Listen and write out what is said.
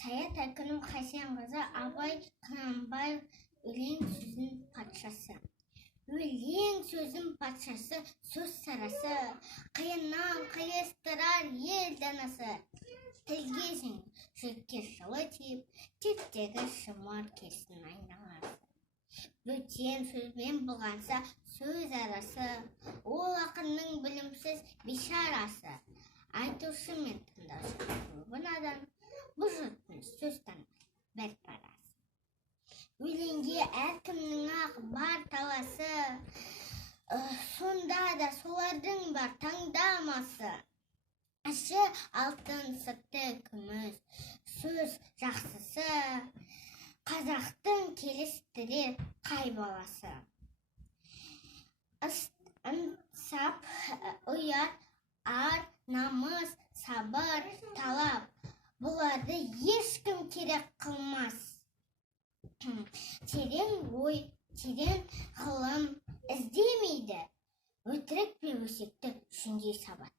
Саят Әкінім Хасенқызы, Абай Құнанбаев өлең сөздің патшасы. Өлең сөздің патшасы, сөз сарасы, қиыннан қиыстырар ел данасы. Тілге жүрекке жылы тиіп, тектегі шымыр кесін айналасы. Бөтен сөзбен бұлғанса сөз арасы, ол ақынның білімсіз бишарасы. Айтушы мен тыңдаушы көбін адам, бұл жұрттың сөз танымас бір парасы. Өлеңге әркімнің ақ бар таласы, сонда да солардың бар таңдамасы. Іші алтын, сырты күміс, сөз жақсысы, қазақтың келістірер қай баласы. Ынсап, ұят, ар, намыс, сабыр, талап, бұларды ешкім керек қылмас. Терең ой, терең ғылым іздемейді, өтірік пен өсекті жүндей сабат.